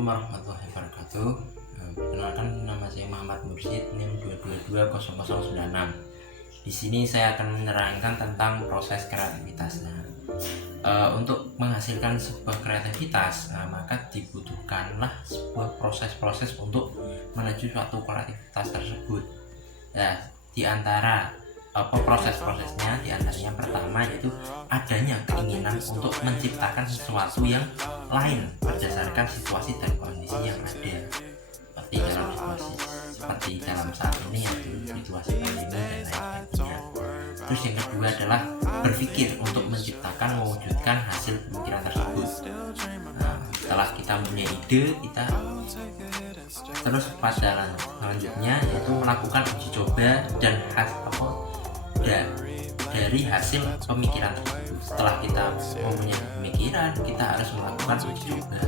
Assalamualaikum warahmatullahi wabarakatuh. Perkenalkan, nama saya Muhammad Mursyid, NIM 2220096. Di sini saya akan menerangkan tentang proses kreativitas. Untuk menghasilkan sebuah kreativitas, maka dibutuhkanlah sebuah proses-proses untuk menuju suatu kreativitas tersebut. Di antara proses-prosesnya, di antaranya yang pertama yaitu adanya keinginan untuk menciptakan sesuatu yang lain berdasarkan situasi dan kondisi yang ada, seperti dalam saat ini yaitu situasi pandemi dan lain sebagainya. Terus yang kedua adalah berpikir untuk menciptakan, mewujudkan hasil pemikiran tersebut. Setelah kita punya ide, kita terus pada selanjutnya yaitu melakukan uji coba dan dari hasil pemikiran tersebut. Setelah kita mempunyai pemikiran, kita harus melakukan uji coba.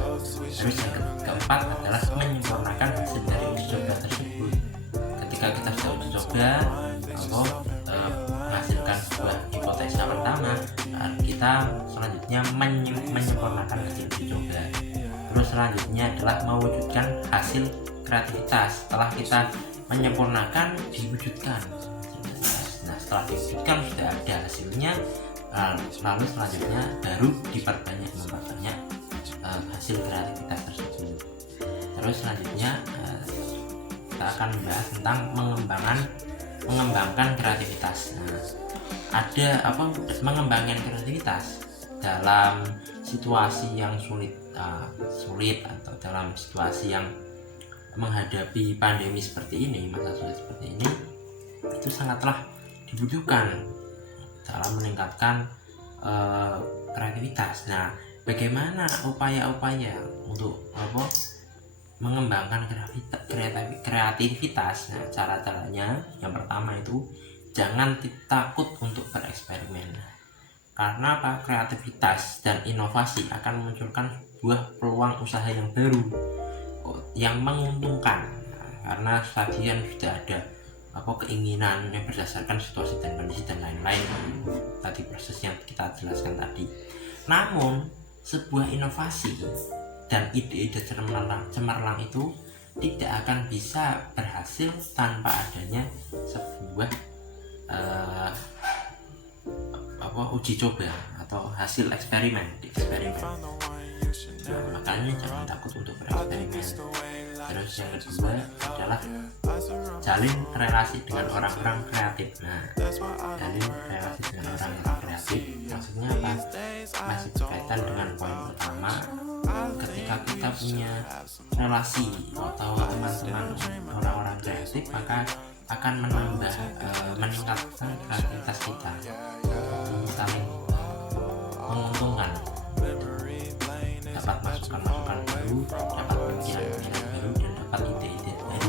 Terus yang keempat adalah menyempurnakan hasil dari uji coba tersebut. Ketika kita sudah uji coba menghasilkan sebuah hipotesa pertama, kita selanjutnya menyempurnakan hasil uji coba. Terus selanjutnya adalah mewujudkan hasil kreativitas. Setelah kita menyempurnakan, diwujudkan. Setelah diwujudkan sudah ada hasilnya, lalu selanjutnya baru memperbanyak hasil kreativitas tersebut. Terus selanjutnya kita akan membahas tentang mengembangkan kreativitas. Ada mengembangkan kreativitas dalam situasi yang sulit atau dalam situasi yang menghadapi pandemi seperti ini, masa sulit seperti ini, itu sangatlah dibutuhkan dalam meningkatkan kreativitas. Bagaimana upaya-upaya untuk mengembangkan kreativitas? Cara-caranya yang pertama itu jangan takut untuk bereksperimen. Karena kreativitas dan inovasi akan memunculkan sebuah peluang usaha yang baru yang menguntungkan. Karena stadion sudah ada keinginan yang berdasarkan situasi dan kondisi dan lain-lain, tadi proses yang kita jelaskan tadi. Namun sebuah inovasi dan ide-ide cemerlang itu tidak akan bisa berhasil tanpa adanya sebuah uji coba atau hasil eksperimen. Makanya jangan takut untuk bereksperimen. Terus yang kedua adalah jalin relasi dengan orang-orang kreatif. Jalin relasi dengan orang-orang kreatif maksudnya apa? Masih berkaitan dengan poin pertama. Ketika kita punya relasi atau teman-teman orang-orang kreatif, maka akan meningkatkan kreativitas kita, saling menguntungkan, dapat masukan-masukan baru, dapat pemikiran baru, dan dapat ide-ide baru.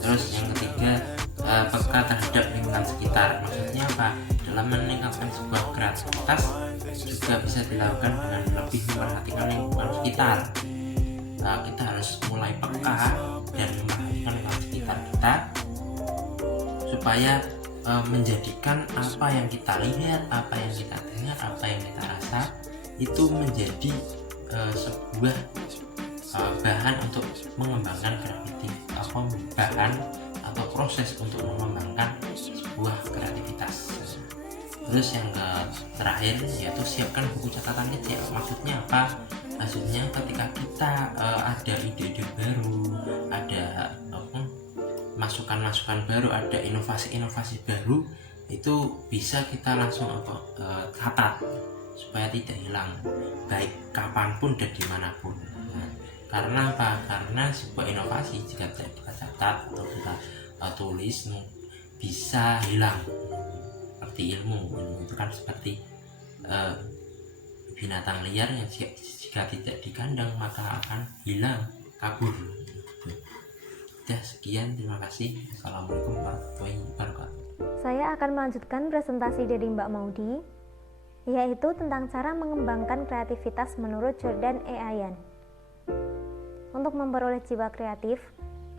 Terus yang ketiga, peka terhadap lingkungan sekitar. Maksudnya apa? Dalam meningkatkan sebuah kreativitas juga bisa dilakukan dengan lebih memperhatikan lingkungan sekitar. Kita harus mulai peka dan memperhatikan lingkungan sekitar kita supaya menjadikan apa yang kita lihat, apa yang kita dengar, apa yang kita rasa itu menjadi sebuah bahan untuk mengembangkan bahan atau proses untuk mengembangkan sebuah kreativitas. Terus yang terakhir yaitu siapkan buku catatan kecil. Maksudnya apa? Maksudnya ketika kita ada ide-ide baru, ada masukan-masukan baru, ada inovasi-inovasi baru, itu bisa kita langsung catat supaya tidak hilang, baik kapanpun dan dimanapun. Karena apa? Karena sebuah inovasi jika tidak kita catat atau kita tulis bisa hilang. Seperti ilmu itu kan seperti binatang liar yang jika tidak dikandang maka akan hilang, kabur. Sekian, terima kasih. Assalamualaikum warahmatullahi wabarakatuh. Saya akan melanjutkan presentasi dari Mbak Maudi, yaitu tentang cara mengembangkan kreativitas menurut Jordan E. Ayan. Untuk memperoleh jiwa kreatif,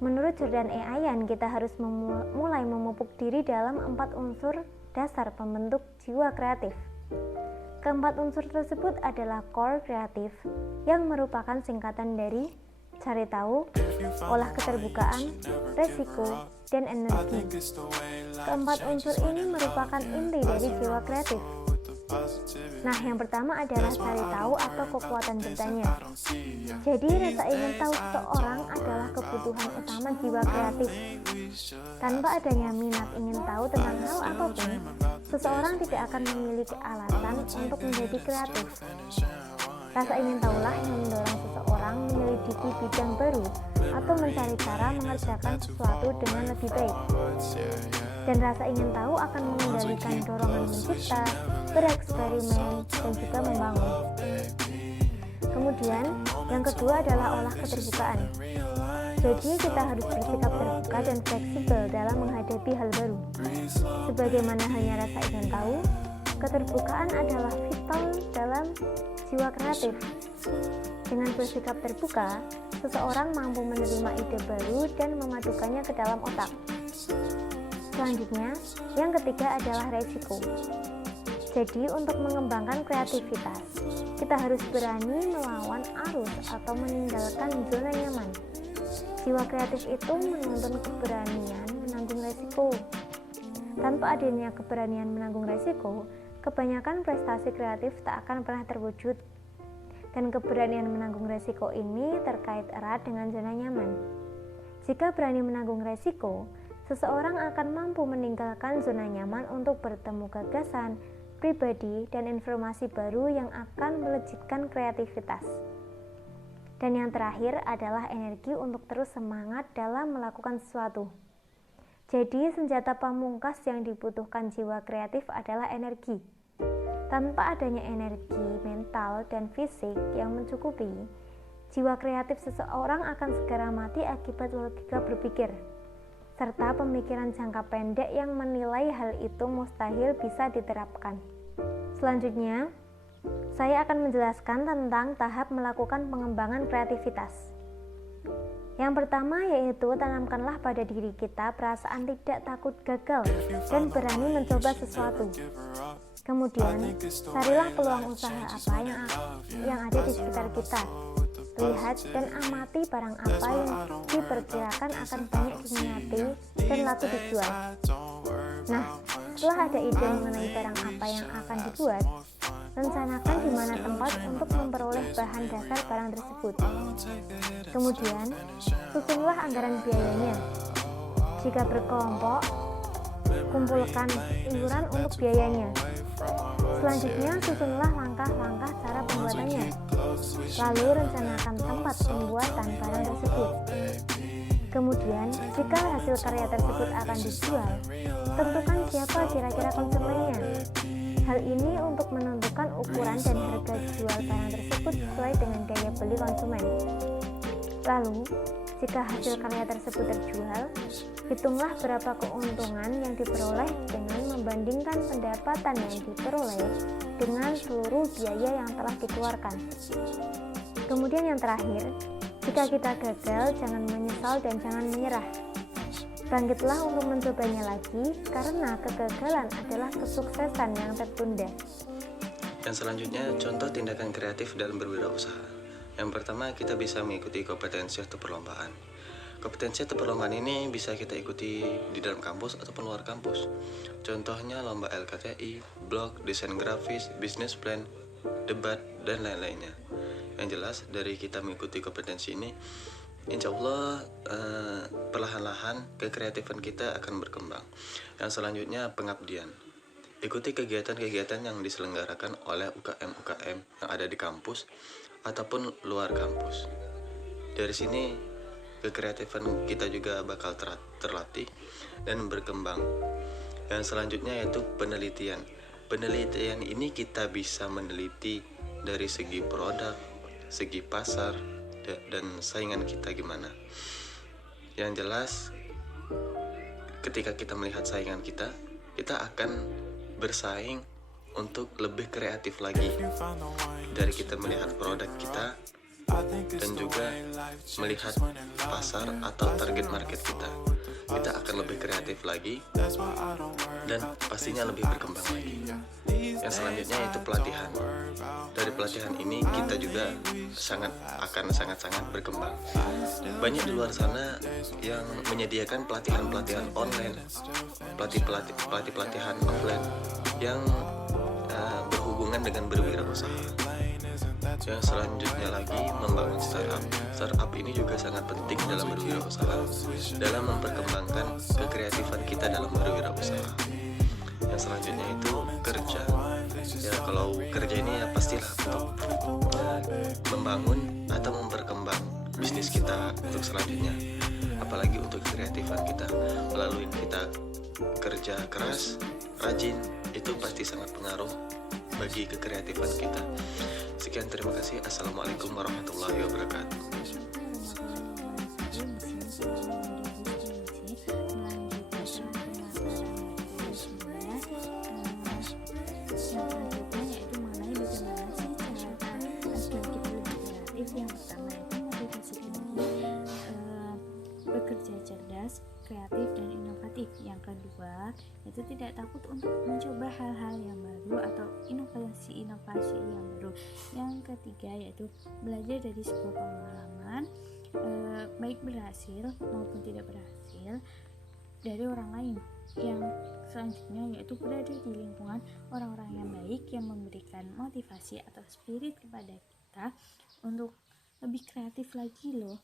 menurut Jordan E. Ayan, kita harus mulai memupuk diri dalam 4 unsur dasar pembentuk jiwa kreatif. Keempat unsur tersebut adalah core kreatif, yang merupakan singkatan dari cari tahu, olah keterbukaan, resiko, dan energi. Keempat unsur ini merupakan inti dari jiwa kreatif. Nah, yang pertama adalah cari tahu atau kekuatan bertanya. Jadi, rasa ingin tahu seseorang adalah kebutuhan utama jiwa kreatif. Tanpa adanya minat ingin tahu tentang hal apapun, seseorang tidak akan memiliki alasan untuk menjadi kreatif. Rasa ingin tahulah yang mendorong seseorang menyelidiki bidang baru atau mencari cara mengerjakan sesuatu dengan lebih baik. Dan rasa ingin tahu akan mengendalikan dorongan mencipta, bereksperimen, dan juga membangun. Kemudian, yang kedua adalah olah keterbukaan. Jadi, kita harus bersikap terbuka dan fleksibel dalam menghadapi hal baru. Sebagaimana halnya rasa ingin tahu, keterbukaan adalah vital dalam jiwa kreatif. Dengan bersikap terbuka, seseorang mampu menerima ide baru dan memadukannya ke dalam otak. Selanjutnya, yang ketiga adalah resiko. Jadi, untuk mengembangkan kreativitas, kita harus berani melawan arus atau meninggalkan zona nyaman. Jiwa kreatif itu menuntut keberanian menanggung resiko. Tanpa adanya keberanian menanggung resiko, kebanyakan prestasi kreatif tak akan pernah terwujud. Dan keberanian menanggung resiko ini terkait erat dengan zona nyaman. Jika berani menanggung resiko, seseorang akan mampu meninggalkan zona nyaman untuk bertemu gagasan, pribadi, dan informasi baru yang akan melejitkan kreativitas. Dan yang terakhir adalah energi untuk terus semangat dalam melakukan sesuatu. Jadi, senjata pamungkas yang dibutuhkan jiwa kreatif adalah energi. Tanpa adanya energi mental dan fisik yang mencukupi, jiwa kreatif seseorang akan segera mati akibat logika berpikir, serta pemikiran jangka pendek yang menilai hal itu mustahil bisa diterapkan. Selanjutnya, saya akan menjelaskan tentang tahap melakukan pengembangan kreativitas. Yang pertama yaitu tanamkanlah pada diri kita perasaan tidak takut gagal dan berani mencoba sesuatu. Kemudian, carilah peluang usaha apa yang ada di sekitar kita. Lihat dan amati barang apa yang diperkirakan akan banyak diminati dan laku dijual. Nah, setelah ada ide mengenai barang apa yang akan dibuat, rencanakan di mana tempat untuk memperoleh bahan dasar barang tersebut. Kemudian, susunlah anggaran biayanya. Jika berkelompok, kumpulkan iuran untuk biayanya. Selanjutnya, susunlah langkah-langkah cara pembuatannya. Lalu, rencanakan tempat pembuatan barang tersebut. Kemudian, jika hasil karya tersebut akan dijual, tentukan siapa kira-kira konsumennya. Hal ini untuk menentukan ukuran dan harga jual barang tersebut sesuai dengan daya beli konsumen. Lalu, jika hasil karya tersebut terjual, hitunglah berapa keuntungan yang diperoleh dengan membandingkan pendapatan yang diperoleh dengan seluruh biaya yang telah dikeluarkan. Kemudian yang terakhir, jika kita gagal, jangan menyesal dan jangan menyerah. Bangkitlah untuk mencobanya lagi, karena kegagalan adalah kesuksesan yang tertunda. Dan selanjutnya, contoh tindakan kreatif dalam berwirausaha. Yang pertama, kita bisa mengikuti kompetensi atau perlombaan. Kompetensi atau perlombaan ini bisa kita ikuti di dalam kampus ataupun luar kampus. Contohnya lomba LKTI, blog, desain grafis, business plan, debat, dan lain-lainnya. Yang jelas, dari kita mengikuti kompetensi ini, insya Allah perlahan-lahan kekreatifan kita akan berkembang. Yang selanjutnya, pengabdian. Ikuti kegiatan-kegiatan yang diselenggarakan oleh UKM-UKM yang ada di kampus ataupun luar kampus. Dari sini kekreatifan kita juga bakal terlatih dan berkembang. Yang selanjutnya yaitu penelitian. Penelitian ini kita bisa meneliti dari segi produk, segi pasar, dan saingan kita gimana. Yang jelas, ketika kita melihat saingan kita akan bersaing untuk lebih kreatif lagi. Dari kita melihat produk kita dan juga melihat pasar atau target market kita akan lebih kreatif lagi dan pastinya lebih berkembang lagi. Yang selanjutnya yaitu pelatihan. Dari pelatihan ini kita juga akan sangat-sangat berkembang. Banyak di luar sana yang menyediakan pelatihan-pelatihan online, pelatihan offline yang berhubungan dengan berwirausaha. Yang selanjutnya lagi membangun startup. Startup ini juga sangat penting dalam berwirausaha, dalam memperkembangkan kekreatifan kita dalam berwirausaha. Yang selanjutnya itu kerja. Ya kalau kerja ini ya pastilah untuk membangun atau memperkembang bisnis kita untuk selanjutnya. Apalagi untuk kreatifan kita, melalui kita kerja keras, rajin, itu pasti sangat pengaruh bagi kekreatifan kita. Sekian, terima kasih. Assalamualaikum warahmatullahi wabarakatuh. Yang pertama itu motivasi tinggi, bekerja cerdas, kreatif dan inovatif. Yang kedua itu tidak takut untuk mencoba hal-hal yang baru atau inovasi yang baru. Yang ketiga yaitu belajar dari sebuah pengalaman, baik berhasil maupun tidak berhasil, dari orang lain. Yang selanjutnya yaitu berada di lingkungan orang-orang yang baik yang memberikan motivasi atau spirit kepada kita untuk lebih kreatif lagi loh.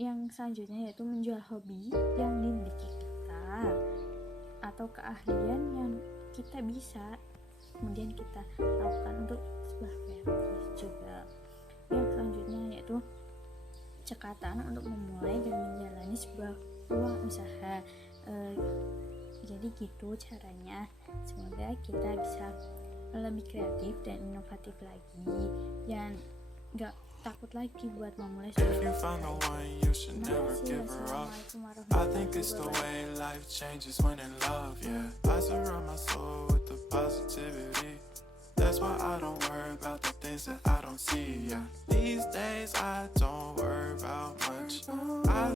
Yang selanjutnya yaitu menjual hobi yang dimiliki kita atau keahlian yang kita bisa kemudian kita lakukan untuk sebuah kreatif juga. Yang selanjutnya yaitu cekatan untuk memulai dan menjalani sebuah peluang usaha. Jadi gitu caranya. Semoga kita bisa lebih kreatif dan inovatif lagi dan gak takut lagi buat memulai sebuah usaha. Assalamualaikum I think warahmatullahi it's the wabarakatuh. way life changes when in love, yeah. I surround my soul with the positivity. That's why I don't worry about the things that I don't see, yeah. These days I don't worry about much.